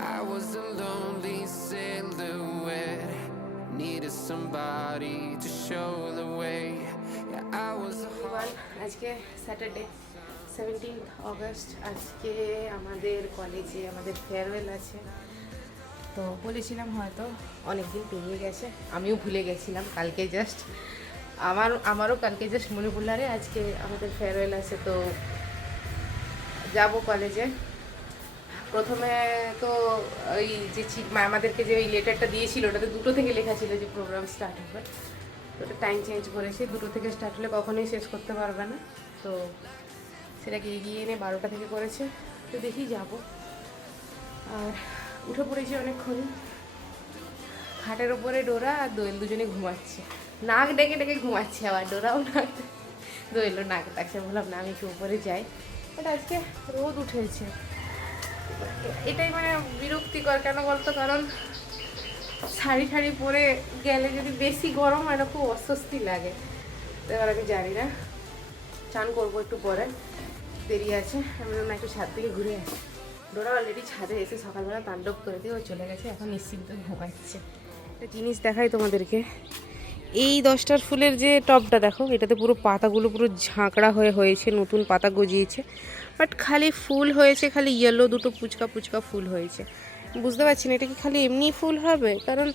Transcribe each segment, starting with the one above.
I was a lonely silhouette, needed somebody to show the way. Yeah, I was a everyone, আজকে Saturday 17 August. আজকে আমাদের কলেজে আমাদের farewell আছে। তো বলেছিলাম হয়তো অনেক দিন পেরিয়ে গেছে, আমিও ভুলে গেছিলাম। কালকে জাস্ট আমারও কালকে জাস্ট মনে পড়লো আরে আজকে আমাদের ফেয়ারওয়েল আছে, তো যাব কলেজে। প্রথমে তো ওই যে আমাদেরকে যে ওই লেটারটা দিয়েছিল ওটাতে 2টো থেকে লেখা ছিল যে প্রোগ্রাম স্টার্ট হবে। তো ওটা টাইম চেঞ্জ করেছে, 2টো থেকে স্টার্ট হলে কখনোই শেষ করতে পারবে না। তো সেটাকে এগিয়ে এনে 12টা থেকে করেছে। তো দেখি যাব। আর উঠে পড়েছি অনেকক্ষণ। খাটের ওপরে ডোরা আর দোয়েল দুজনে ঘুমাচ্ছে, নাক ডেকে ডেকে ঘুমাচ্ছে। আবার ডোরাও নাক, দোয়েলও নাক ডাকছে। বললাম না আমি একটু উপরে যাই, বাট আজকে রোদ উঠেছে। এটাই মানে বিরক্তিকর কেন বলতো, কারণ শাড়ি ঠাড়ি পরে গেলে যদি বেশি গরম হয় না, খুব অস্বস্তি লাগে। তো এবার আমি জানি না, চান করবো একটু পরে, দেরি আছে। আমি না একটু ছাদ থেকে ঘুরে আসি। ডোরা অলরেডি ছাদে এসে সকালবেলা তাণ্ডব করে দিয়ে ও চলে গেছে, এখন নিশ্চিন্ত ঘুমাচ্ছে। একটা জিনিস দেখাই তোমাদেরকে, এই 10টার ফুলের যে টবটা দেখো, এটাতে পুরো পাতাগুলো পুরো ঝাঁকড়া হয়েছে, নতুন পাতা গজিয়েছে, বাট খালি ফুল হয়েছে খালি ইয়েলো, 2টো পুচকা পুচকা ফুল হয়েছে। বুঝতে পারছি না এটা কি খালি এমনি ফুল হবে, কারণ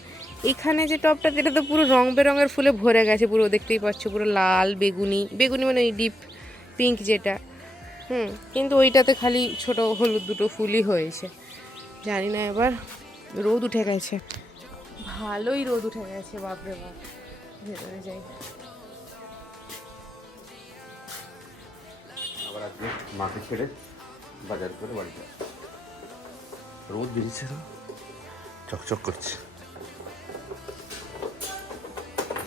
এখানে যে টবটা এটা তো পুরো রং বেরঙের ফুলে ভরে গেছে পুরো, দেখতেই পাচ্ছ পুরো লাল বেগুনি বেগুনি মানে ওই ডিপ পিঙ্ক যেটা, কিন্তু ওইটাতে খালি ছোট হলুদ 2টো ফুলই হয়েছে। জানি না, এবার রোদ উঠে গেছে, ভালোই রোদ উঠে গেছে, বাপরে বাপ। ভেতরে যাই। আবার আজকে মাকে ছেড়ে বাজার করে বাড়ি যাওয়া। রোদ বেরিয়েছে তো, চকচক করছে।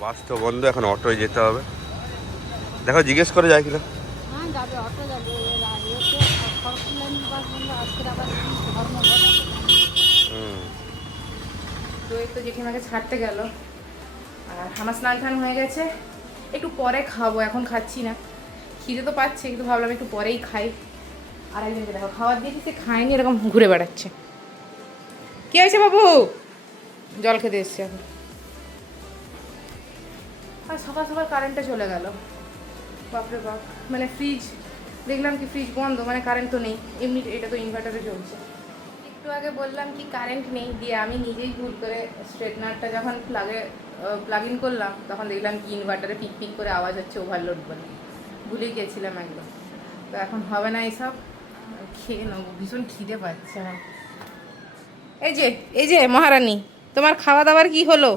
বাস তো বন্ধ, এখন অটোয় যেতে হবে। দেখো জিজ্ঞেস করে যায় কিনা। হ্যাঁ যাবে, অটো যাবে। খড়গপুর বাস বন্ধ আজকে, আবার ধর্মঘট। দই তো জেঠিমাকে ছাড়তে গেল, আর আমার স্নান টান হয়ে গেছে। একটু পরে খাবো, এখন খাচ্ছি না। খিদে তো পাচ্ছে, কিন্তু ভাবলাম একটু পরেই খাই। আর একজনকে দেখো খাবার দিয়েছি, সে খায়নি, এরকম ঘুরে বেড়াচ্ছে। কি হয়েছে বাবু? জল খেতে এসছে এখন। আর সকাল সকাল কারেন্টটা চলে গেল, বাপরে বাপ। মানে ফ্রিজ দেখলাম কি ফ্রিজ বন্ধ, মানে কারেন্ট তো নেই। এমনি এটা তো ইনভার্টারে চলছে। একটু আগে বললাম কি কারেন্ট নেই, দিয়ে আমি নিজেই ভুল করে স্ট্রেটনারটা যখন প্লাগ ইন করলাম, তখন দেখলাম কি ইনভার্টারে পিক পিক করে আওয়াজ হচ্ছে, ওভারলোড বলে। ভুলেই গেছিলাম একদম। তো এখন হবে না এইসব, খেয়ে নেবো। ভীষণ খিদে পাচ্ছে আমার। এই যে মহারানী, তোমার খাওয়া দাওয়ার কি হলো?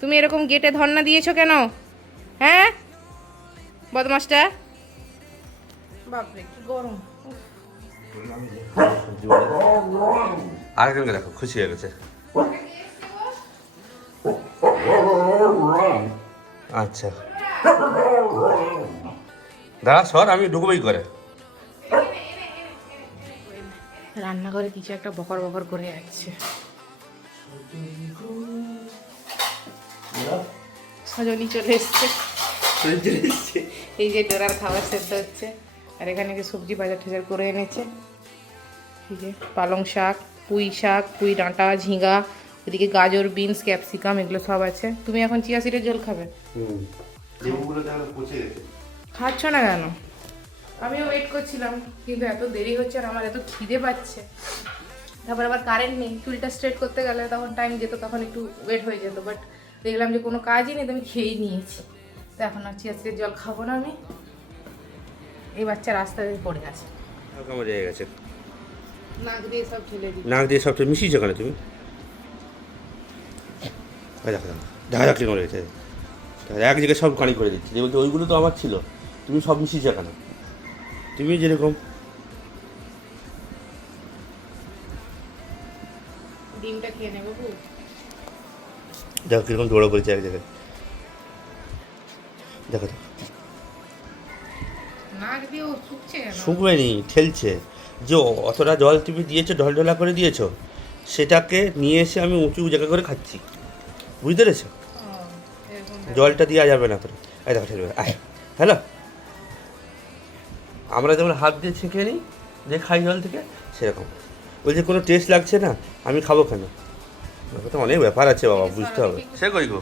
তুমি এরকম গেটে ধর্ণা দিয়েছো কেন? হ্যাঁ বদমাসটা, বাপরে কি গরম। আরেকজনকে দেখো খুশি হয়ে গেছে। আচ্ছা দাঁড়া সর, আমি ঢুকবোই করে। রান্নাঘরে কিছু একটা বকর বকর করে যাচ্ছে। সজনি চলে এসছে। এই যে ডোরার খাবার সেদ্ধ হচ্ছে, আর এখানে কি সবজি বাজার টাজার করে এনেছে। এই যে পালং শাক, পুঁই শাক, পুঁই ডাঁটা, ঝিঙা, ওইদিকে গাজর, বিনস, ক্যাপসিকাম, এগুলো সব আছে। তুমি এখন চিয়া সিডের জল খাবে? খাচ্ছ না কেন? আমিও ওয়েট করছিলাম, কিন্তু এত দেরি হচ্ছে আর আমার এত খিদে পাচ্ছে। তারপর আবার কারেন্ট নেই, চুলটা স্ট্রেট করতে গেলে তখন টাইম যেত, তখন একটু ওয়েট হয়ে যেত। বাট দেখলাম যে কোনো কাজই নেই, তো আমি খেয়েই নিয়েছি। তো এখন আর চিয়া সিডের জল খাবো না আমি। এই বাচ্চা রাস্তায় পড়ে আছে, মজা হয়ে গেছে। নাক দিয়ে সব ঠেলে দিই। নাক দিয়ে সবটা মিশিয়েছো কেন তুমি? দেখো দেখো দেখা যাক মরে গেছে। এক জায়গায় সব কানি করে দিচ্ছি, যে বলতে ওইগুলো তো আমার ছিল, তুমি সব মিশিয়েছো কেন? তুমি যেরকম ডিমটা খেয়ে নেবো। দেখো কিরকম দৌড়া করেছে এক জায়গায়। দেখো দেখো নাক দিয়ে ও শুকছে কেন? শুকবেনি, ঠেলছে। যে অতটা জল তুমি দিয়েছো, ঢলঢলা করে দিয়েছো, সেটাকে নিয়ে এসে আমি উঁচু জায়গা করে খাচ্ছি, বুঝতে পেরেছো? জলটা দেওয়া যাবে না তোর। এই দেখো ঠেলবে, আয় হ্যালো। আমরা যেমন হাত দিয়ে ছেঁকে নিই যে খাই জল থেকে, সেরকম বলছে কোনো টেস্ট লাগছে না, আমি খাবো কেন? তো অনেক ব্যাপার আছে বাবা, বুঝতে হবে। সে কই গো?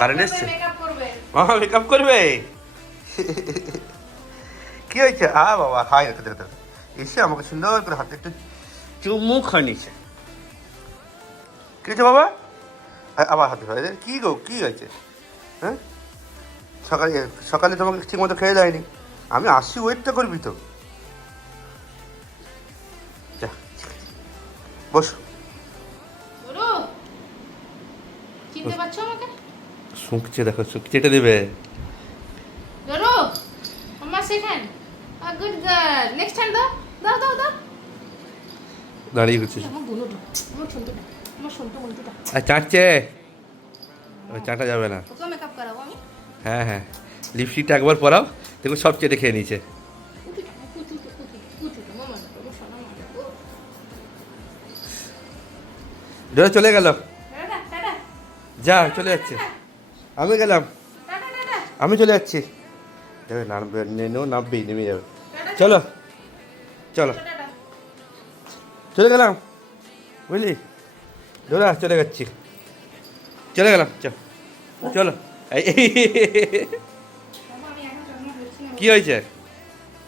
কারেন্ট এসছে? মামা মেকআপ করবে? কি হয়েছে? বাবা হাই দেখো, এসে আমাকে সুন্দর করে হাতে একটু চুমু খাওয়া নিয়েছে। কি হয়েছে বাবা? আবার হাতে খাওয়া, কি গো কি হয়েছে? হ্যাঁ, সকালে তোমাকে ঠিক মতো খেয়ে দেয়নি। আমি আসছি, ওয়েটটা করবি তো। যা বস। চিনতে পারছো আমাকে? শুঁকছে, দেখো শুঁক চেটে দেবে। ধরো আমার সেখান গুড গার্ল, নেক্সট টাইম দাও দাও দাও দাও। দাঁড়িয়ে করছিস? আমার গুলোটা, আমার শুনতে, আমার শুনতে বলতেটা। আর চাটছে, ওই চাটা যাবে না। ওকে মেকআপ করাবো আমি? হ্যাঁ হ্যাঁ, লিপস্টিকটা একবার পরাও, দেখো সব চেটে খেয়ে নিয়েছে। ধরে চলে গেল, যা চলে যাচ্ছে। আমি গেলাম, আমি চলে যাচ্ছি। যাবে নামবে, নামবেই, নেমে যাবে। চলো চলো, চলে গেলাম বুঝলি, ধরা চলে যাচ্ছি, চলে গেলাম। চলো। কি হয়েছে?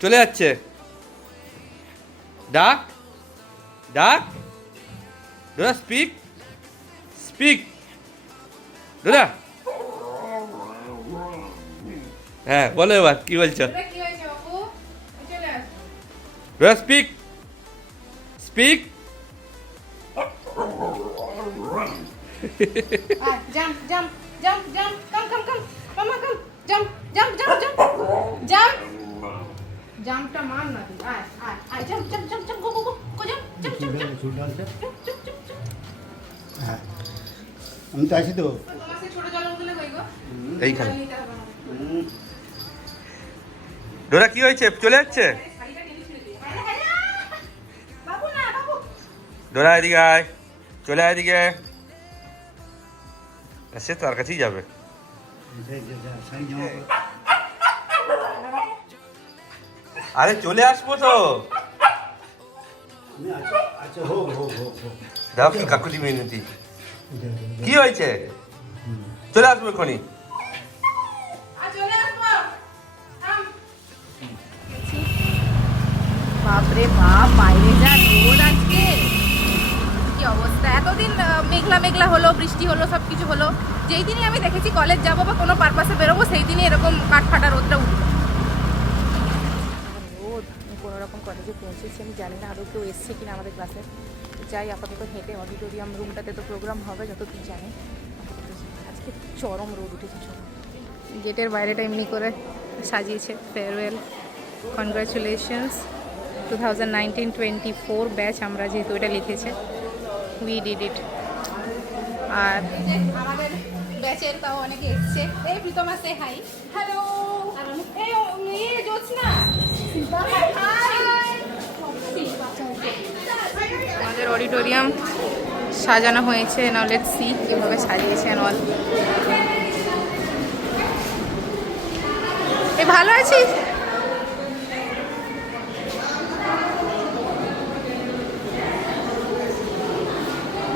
চলে যাচ্ছে। ডাক ডাক, ডোরা স্পিক স্পিক, ডোরা। হ্যাঁ বলো এবার কি বলছো? ডোরা speak speak. Jump, jump, jump, jump, come, mama, come, jump, jump, jump, jump, jump. Jumpটা মার না তুই, আয়, jump, jump, jump, jump, go, jump, jump, jump, jump, jump, jump. হ্যাঁ, আমি তো আছি তো। তোমার সেই ছোট জলের বোতলে কই গো? এইখানে। নিতে হবে না। ডোরা কি হয়েছে? চলে যাচ্ছে। শাড়িটা টেনে ছিঁড়ে দিই। বাবু না, বাবু। ডোরা এদিকে আয়, চলে আয় এদিকে। সে তার কাছেই যাবে। আরে চলে আসবো তো। আচ্ছা হোক হোক হোক হোক। দাও কি কাকুতি মিনতি, কি হয়েছে? চলে আসবো এখনই। চলে আসবো। বাপরে বাপ, বাইরে যা রোদ আজকে, কি অবস্থা। এতদিন মেঘলা মেঘলা হলো, বৃষ্টি হলো, সব কিছু হলো। যেই দিনই আমি দেখেছি কলেজ যাবো বা কোনো পারপাসে বেরোবো, সেই দিনই এরকম কাঠফাটা রোদটা উঠলো। রোদ, কোনো রকম কলেজে পৌঁছেছি। আমি জানি না আদৌ কেউ এসছে কিনা আমাদের ক্লাসে। যাই আপাতত হেঁটে অডিটোরিয়াম রুমটাতে তো প্রোগ্রাম হবে যতদূর জানি। আজকে চরম রোদ উঠেছে। গেটের বাইরেটা এমনি করে সাজিয়েছে, ফেয়ারওয়েল, কনগ্রাচুলেশনস 2019-24 ব্যাচ, আমরা যেহেতু এটা লিখেছে, উই ডিড ইট। আর আমাদের ব্যাচের তাও অনেকে এসছে। এই প্রীতমা সে হাই, হ্যালো। এই জ্যোৎস্না, আমাদের অডিটোরিয়াম সাজানো হয়েছে। নাও লেটস সি কিভাবে সাজিয়েছে অল। এই ভালো আছিস?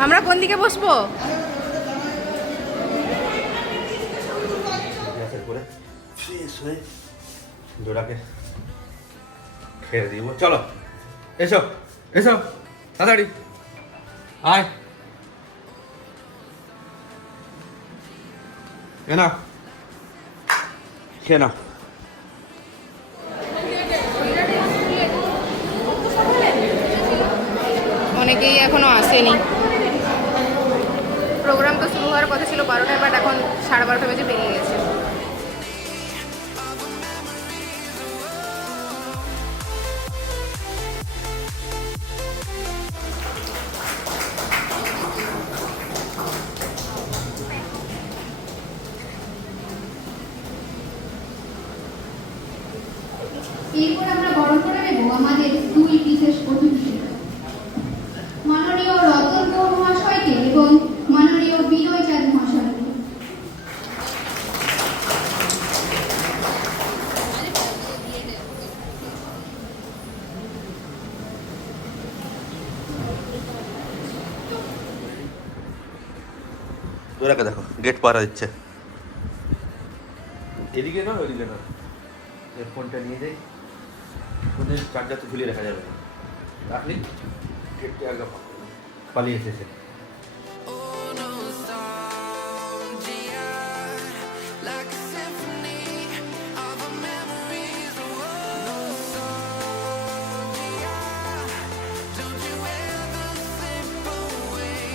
আমরা কোন দিকে বসবো? ফ্রেশ হয়ে ডোরাকে খেয়ে দিব। চলো এসো এসো, তাড়াতাড়ি আয়। এ না, খেয়ে না। অনেকেই এখনো আসেনি। প্রোগ্রাম তো শুরু হওয়ার কথা ছিল 12টায়, বাট এখন 12:30 বেজে পেরিয়ে গেছে। এরপর আমরা বরণ করে নেব আমাদের দুই বিশেষ অতিথি, মাননীয় রতন কৌর মহাশয়কে এবং মাননীয় বিনয় চাঁদ মহাশয়কে। ওরাকে দেখো গেট পাড়া দিচ্ছে। এদিকে না ওইদিকে না, হেডফোনটা নিয়ে যাই, ফোনের চার্জার তো ঝুলিয়ে রাখা যাবে না, রাখলি গেটটা একদম পালিয়ে এসেছে। Oh, nostalgia, like a symphony of our memories. Oh, nostalgia, don't you ever slip away.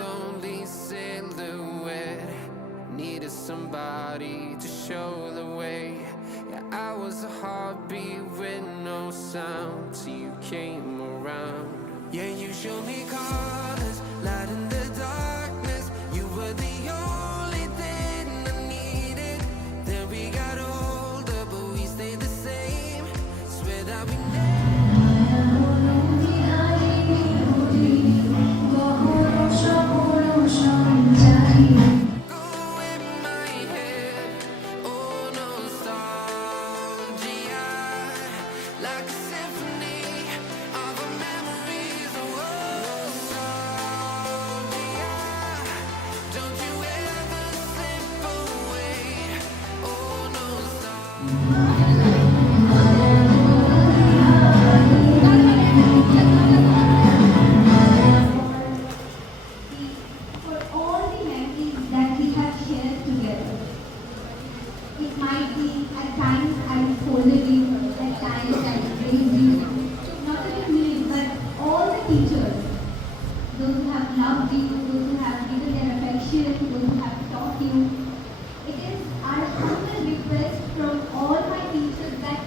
Lonely silhouette, needed somebody to show the way. Yeah, I was a heartbeat with no sound till you came around. Yeah, you showed me colors, light in the darkness. You were the only thing I needed. Then we got older, but we stayed the same. Swear that we go in my head. Oh, nostalgia, like a symphony of our memories. Oh, nostalgia, don't you ever slip away. Oh, nostalgia. For all the memories that we have shared together. It might be at times I scolded you, at times I praised you. Not only me, but all the teachers. Those who have loved you, those who have given their affection, those who have taught you. It is our humble request from all my teachers that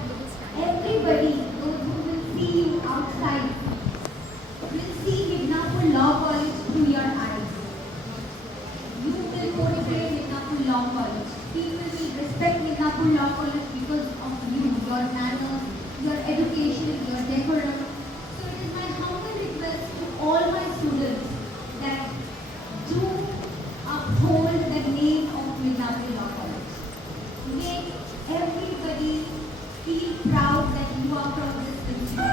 everybody, those who will see you outside, will see Midnapur Law College through your eyes. You will portray Midnapur Law College. People will respect Midnapur Law College because of you, your manners, your education, your decorum. So it is my humble request to all my students that do uphold the name of Midnapur Law College. Make everybody feel proud that you are from this institution.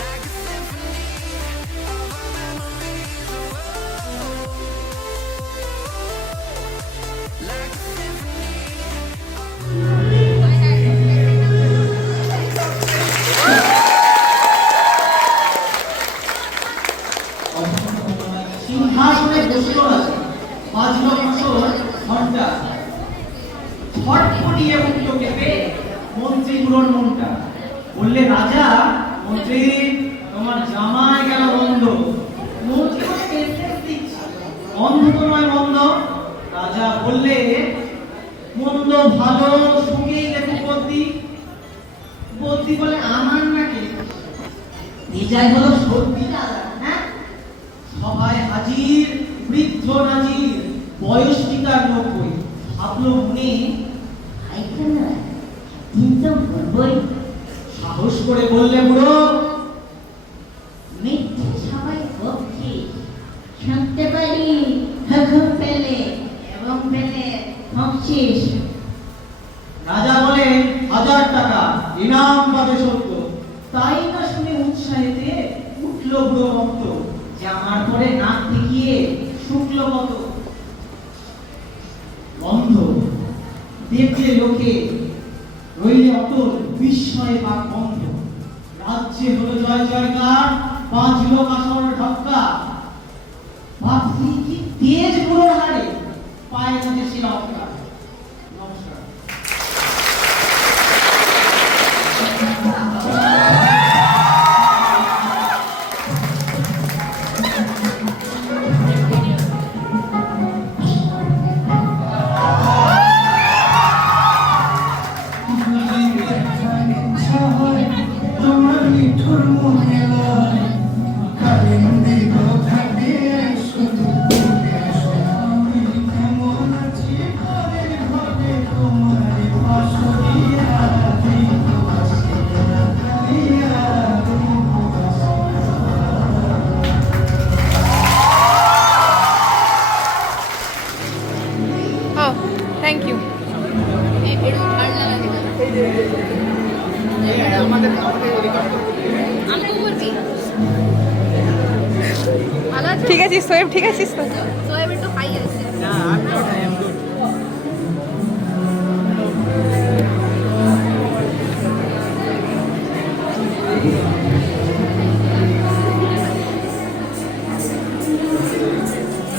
Like a symphony of our memories. Oh, like a symphony. সিংহাসনে বসিল আছে বাজল বছর ঘন্টা ছটফটিয়ে উঠল কেঁপে মন্ত্রী বুড়োর মনটা বললে রাজা মন্ত্রী তোমার জামাই গেল বন্ধ মন্ত্রী বলে পেনসেন্স দিচ্ছে বন্ধ তো নয় বন্ধ রাজা বললে মন্দ ভালো সুখেই লেখো বদ্যি বদ্যি বলে আমার নাকি নিজাই হলো সত্যি রাজা হ্যাঁ সভায় হাজির বৃদ্ধ নাজির বয়স কি তার 90 ভাবলো মনে আইখানা কিন্তু বলবই সাহস করে বললে বুড়ো মিথ্যে সবাই পক্ষে শুনতে পারি হুকুম পেলে এবং পেলে বকশিশ রাজা বলে 1000 টাকা ইনাম পাবে সত্য তাই না শুনে উৎসাহেতে উঠল বুড়ো ভক্ত জামার পরে নাক দেখিয়ে শুক্ল কত বন্ধ দেখলে লোকে রইলে অটল বিস্ময়ে বাক বন্ধ রাজ্যে হলো জয় জয়কার বাজলো কাসর ঢক্কা, ভাবছি কি তেজ বুড়োর হাড়ে, পায়ে যে শিরক্কা। নমস্কার। Oh, thank you. ঠিক আছিস সোয়েব, ঠিক আছিস তো?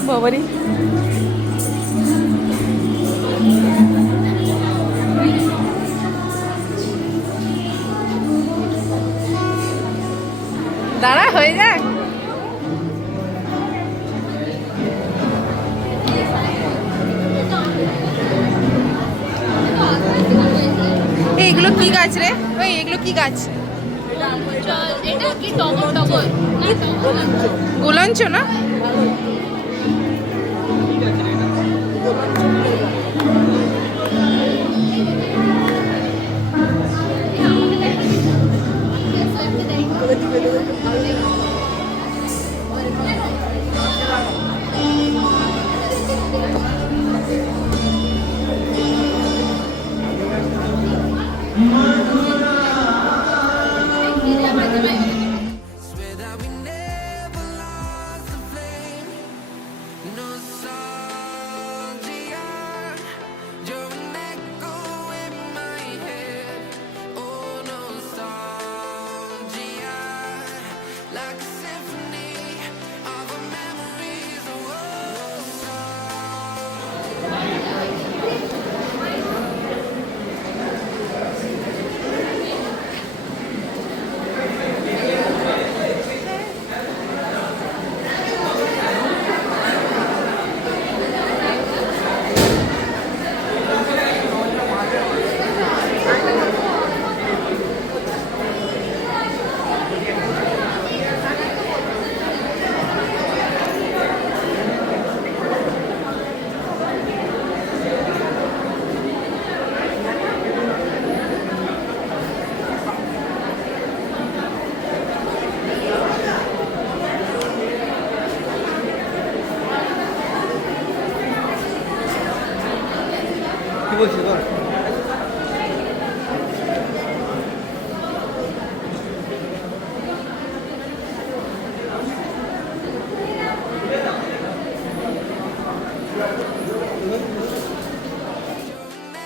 বাবারি দাঁড়া, হয়ে যাক। এগুলো কি গাছ রে? ওই এগুলো কি গাছ? এটা কি টগর টগর গোলঞ্চ না? Swear that we never lost the flame. Nostalgia, you're an echo in my head. Oh, nostalgia, like a symphony of our memories. Oh,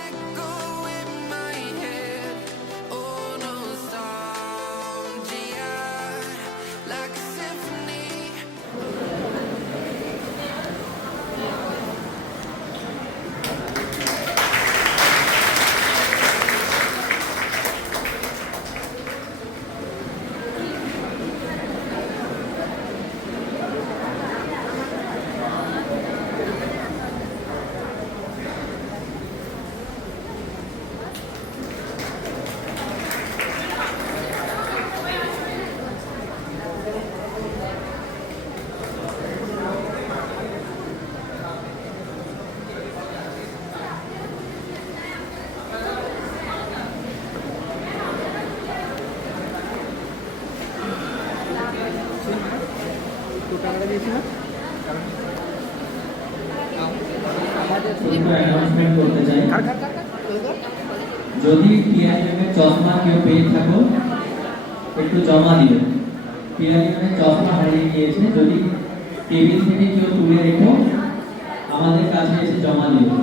echo in my head. Oh, nostalgia, like a symphony. Announcement করতে চাই। যদি টিআইএমের চশমা কেউ পেয়ে থাকো একটু জমা দিও। টিআইএমের চশমা হারিয়ে গিয়েছে, যদি টেবিল থেকে কেউ তুলে রেখো আমাদের কাছে এসে জমা দিও।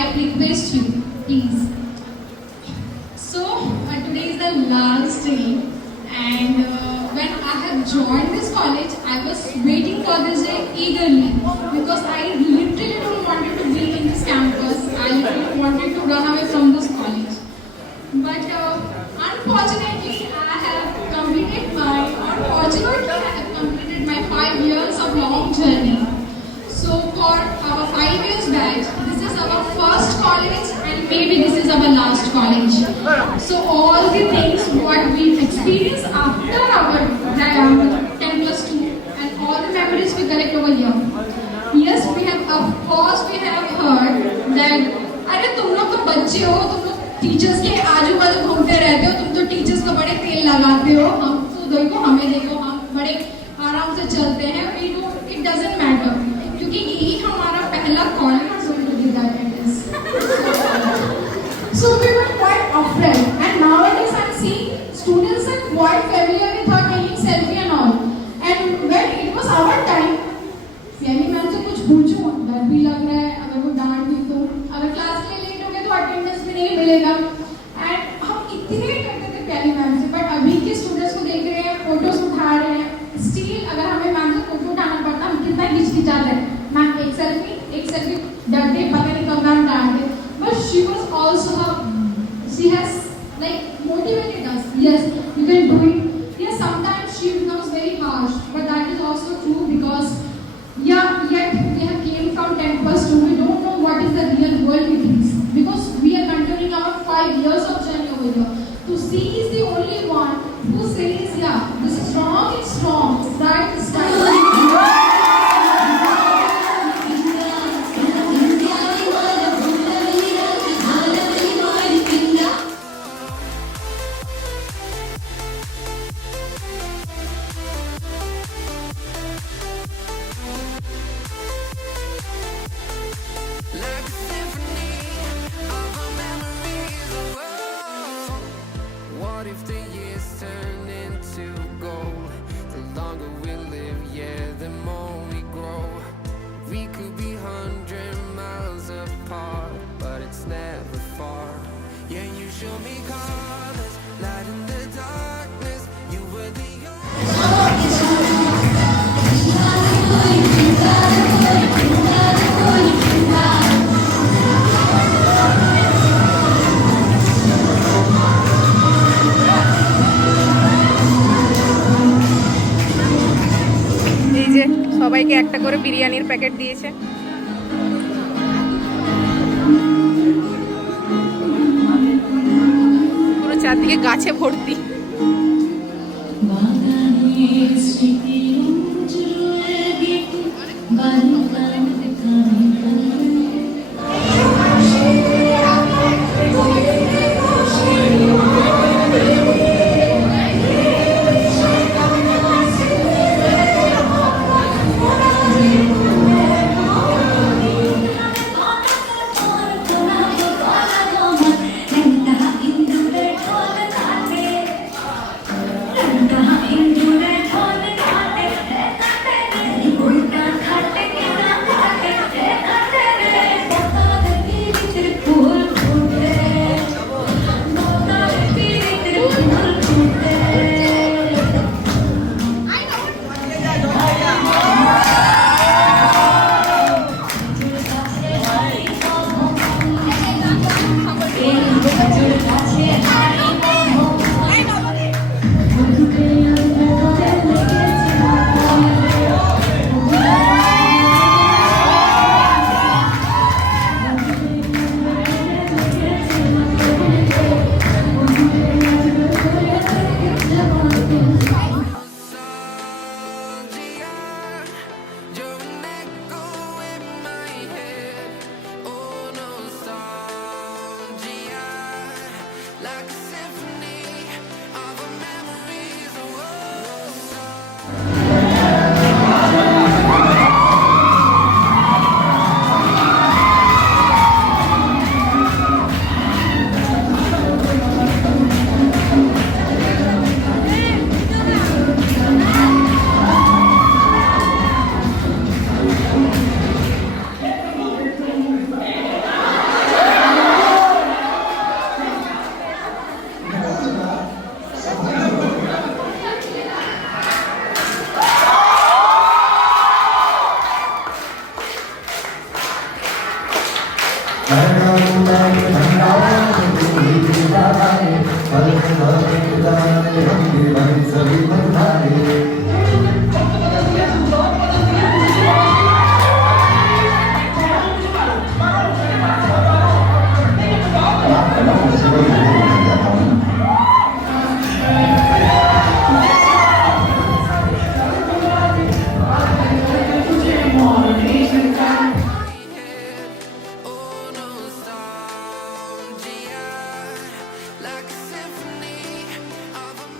I request you, please. So, today is the last day, and when I have joined this college, I was waiting for this day eagerly because I literally don't wanted to be in this campus. I literally wanted to run away from this college. But unfortunately, I have completed my 5 years of long journey. So for our 5 years batch, this is our first college and maybe this is our last college. So all the things what we experience after our 10 plus 2 and all the memories we collect over here. Yes, we have heard that अरे तुम लोग तो बच्चे हो, तुम लोग teachers के आजू बाजू घूमते रहते हो, तुम तो टीचर्स को बड़े तेल लगाते हो, हम तो देखो हमें देखो हम बड़े आराम से चलते हैं. We do, it doesn't matter क्योंकि यही हमारा पहला college So we were quite afraid, and nowadays I'm seeing students are quite familiar with her taking selfie and all. And when it was our time, यानी मैं उनसे कुछ पूछूं, डर भी लग रहा है, अगर वो डांट दी तो, अगर क्लास के लिए लेट हो गए तो अटेंडेंस भी नहीं मिलेगा. एंड हम इतने करते थे प्यारी मैम से, बट अभी के स्टूडेंट्स को देख रहे हैं, फोटोज उठा रहे हैं. स्टिल अगर हमें मैम से फोटो उठाना पड़ता, हम कितना हिचकिचाते हैं. मैम एक सेल्फी डरते, पता नहीं कब मैम डांटे. But she was also she has like motivated us. Yes, you can do it. Yes, sometimes she becomes very harsh, but that is also true because yet we have came from 10 plus 2. We don't know what is the real world it is because we are continuing our 5 years of journey over here. To see is the only one who says, yeah, this is wrong, it's wrong, it's right, it's right. Like a symphony of our memories. Whoa. What if the years turn into gold? The longer we live, yeah, the more we grow. We could be 100 miles apart, but it's never far. Yeah, you show me colors, light in the darkness. You were the এই যে সবাইকে একটা করে বিরিয়ানির packet দিয়েছে. পুরো চারদিকে গাছে ভর্তি. Oh, nostalgia, like a symphony of a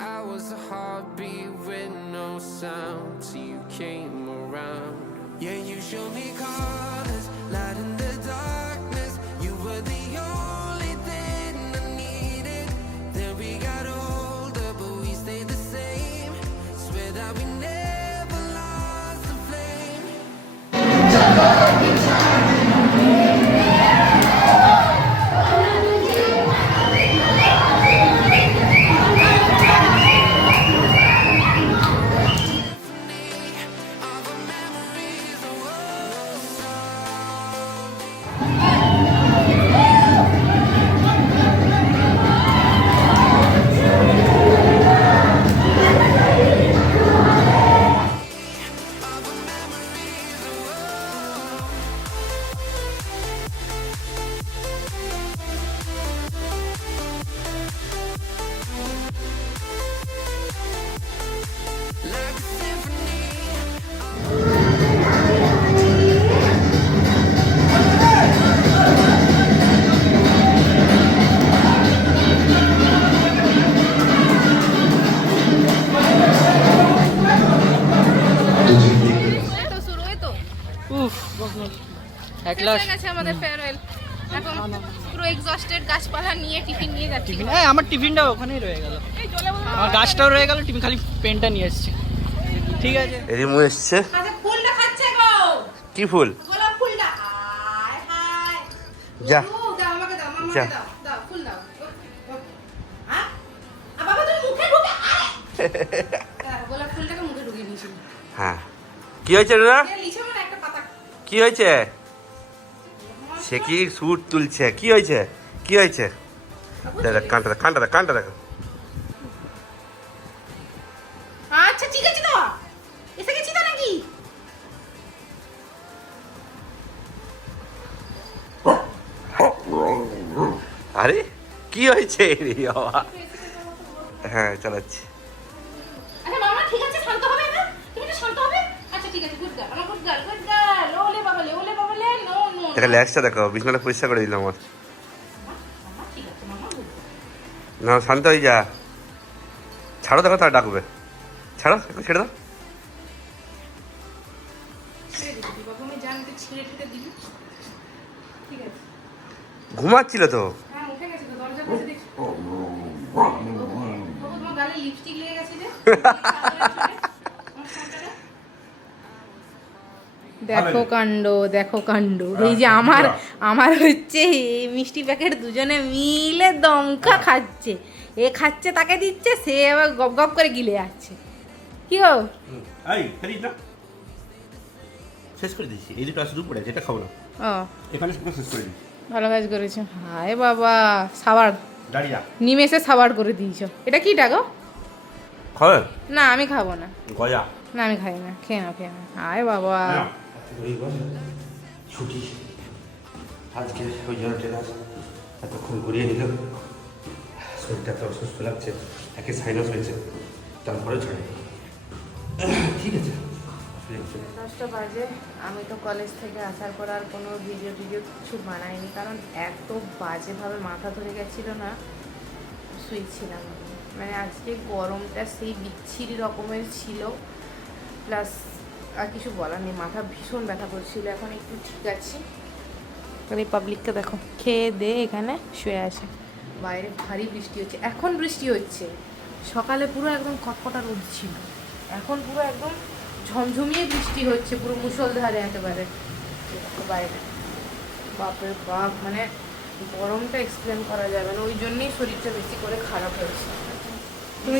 I was a heartbeat with no sound till you came around. Yeah, you showed me colors, light in the darkness. You were the only thing I needed. Then we got older, but we stayed the same. Swear that we never lost the flame. Of our memories, like a symphony. তো শুরু হয় তো উফ এক শেষ হয়ে গেছে আমাদের ফেয়ারওয়েল। এখন পুরো এক্সস্টেড, গাছপালা নিয়ে টিফিন নিয়ে যাচ্ছি। টিফিন, হ্যাঁ আমার টিফিনটা ওখানেই রয়ে গেল, এই চলে বলো। আমার গাছটাও রয়ে গেল, টিফিন খালি পেনটা নিয়ে এসেছি। ঠিক আছে, রিমু এসছে। আচ্ছা ফুলটা খাচ্ছে গো, কি ফুল? গোলাপ ফুলটা। হায় হায়, যা। ও, দাও আমাকে দাও, মামাকে যা। দাও, দাও ফুল দাও। হ্যাঁ আ বাবা তুমি মুখে ঢুকে গোলাপ ফুলটাকে মুখে ঢুকিয়ে নিয়েছিল। হ্যাঁ, কি হয়েছে দাদা? লিচে মানে একটা পাতা। কি হয়েছে? সে কি সুট তুলছে? কি হয়েছে? কি হয়েছে? দাদা কানটা দেখো। আচ্ছা ঠিক আছে তো, এসে গেছি তো নাকি? আরে কি হয়েছে রে বাবা? হ্যাঁ চালাচ্ছি। আচ্ছা মামা ঠিক আছে, শান্ত হবে না? তুমি একটু শান্ত হবে? আচ্ছা ঠিক আছে, গুড গার্ল, আমার গুড গার্ল, গুড গার্ল। ওলে বাবা লে, নো নো। দেখো ল্যাসটা দেখো, বিছানাটা পরিষ্কার করে দিলাম আমার। মামা ঠিক আছে, মামা good girl। না শান্ত হয়ে যা। ছাড়ো, দেখো তার ডাকবে। ছাড়ো, একটু ছেড়ে দাও। ছেড়ে দিবি বাবা, আমি জানতে ছিঁড়ে ঠেটে দিবি। ঠিক আছে। ঘুমাচ্ছিল তো। হ্যাঁ উঠে গেছে তো, দরজা খুলে দেখছি। তোমার গালে লিপস্টিক লেগে গেছে যে। দেখো কাণ্ড, দেখো কাণ্ড। এই যে আমার হচ্ছে এই মিষ্টি প্যাকেট দুজনে মিলে দমকা খাচ্ছে। এ খাচ্ছে, তাকে দিচ্ছে, সে আবার গপ গপ করে গিলে যাচ্ছে। কি গো? এই ফেরিস না, শেষ করে দিচ্ছি। এই দুটো শুধু পড়ে আছে, এটা খাবো না। ও এখানে পুরো শেষ করে দিচ্ছি। ভালো কাজ করেছো। হায় বাবা, সাবাড় দাঁড়িয়ে নিমেষে সাবাড় করে দিয়েছো। এটা কিটা গো? খাবে? না আমি খাবো না, গজা। না আমি খাই না। খেয়ে নাও, খেয়ে নাও। হায় বাবা, ছুটি আজকে, ওই জন্য ট্রেন আছে। এত স্নান করিয়ে নিলাম। শরীরটা তো অসুস্থ লাগছে, একে সাইনাস হয়েছে, তারপরে ছাড়ে। ঠিক আছে। 10টা বাজে। আমি তো কলেজ থেকে আসার পর আর কোনো ভিডিও কিছু বানাইনি, কারণ এত বাজেভাবে মাথা ধরে গেছিলো না, শুয়েছিলাম। মানে আজকে গরমটা সেই বিচ্ছিরি রকমের ছিল, প্লাস আর কিছু বলার নেই, মাথা ভীষণ ব্যথা করছিল। এখন একটু ঠিক আছি। কারণ এই পাবলিককে দেখো খেয়ে দে এখানে শুয়ে আছে। বাইরে ভারী বৃষ্টি হচ্ছে, এখন বৃষ্টি হচ্ছে। সকালে পুরো একদম কটকটা রোদ ছিল, এখন পুরো একদম ঝমঝমিয়ে বৃষ্টি হচ্ছে, পুরো মুষলধারে একেবারে বাইরে। বাপরে বাপ, মানে গরমটা এক্সপ্লেন করা যাবে না, ওই জন্যই শরীরটা বেশি করে খারাপ হয়েছে। তুমি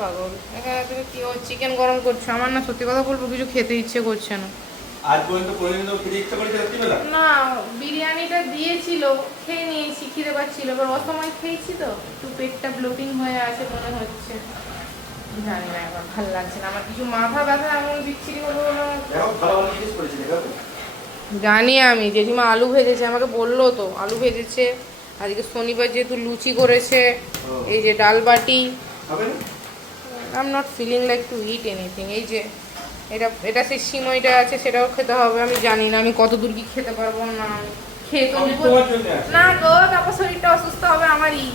পাগল, এখানে তুমি কি চিকেন গরম করছো? আমার না সত্যি কথা বলবো কিছু খেতে ইচ্ছে করছে না। আজ পর্যন্ত কোনোদিনও খেতে ইচ্ছা করেছে রাত্রিবেলা? না, বিরিয়ানিটা দিয়েছিল, খেয়ে নিয়েছি, খিদে পাচ্ছিল, এবার অসময় খেয়েছি তো একটু পেটটা ব্লোটিং হয়ে আছে মনে হচ্ছে, জানি না, এবার ভালো লাগছে না আমার কিছু। মাথা ব্যথা এমন বিচ্ছিরি হলো না। জানি আমি, জেঠিমা আলু ভেজেছে, আমাকে বললো তো আলু ভেজেছে। আজকে শনিবার যেহেতু লুচি করেছে, এই যে ডাল বাটি। I am not feeling like to eat anything. এই যে এটা সেই সিমইটা আছে, সেটাও খেতে হবে। আমি জানি না আমি কত দূর কি খেতে পারবো না, খেয়ে তো নেবো না গো, তারপর শরীরটা অসুস্থ হবে আমারই।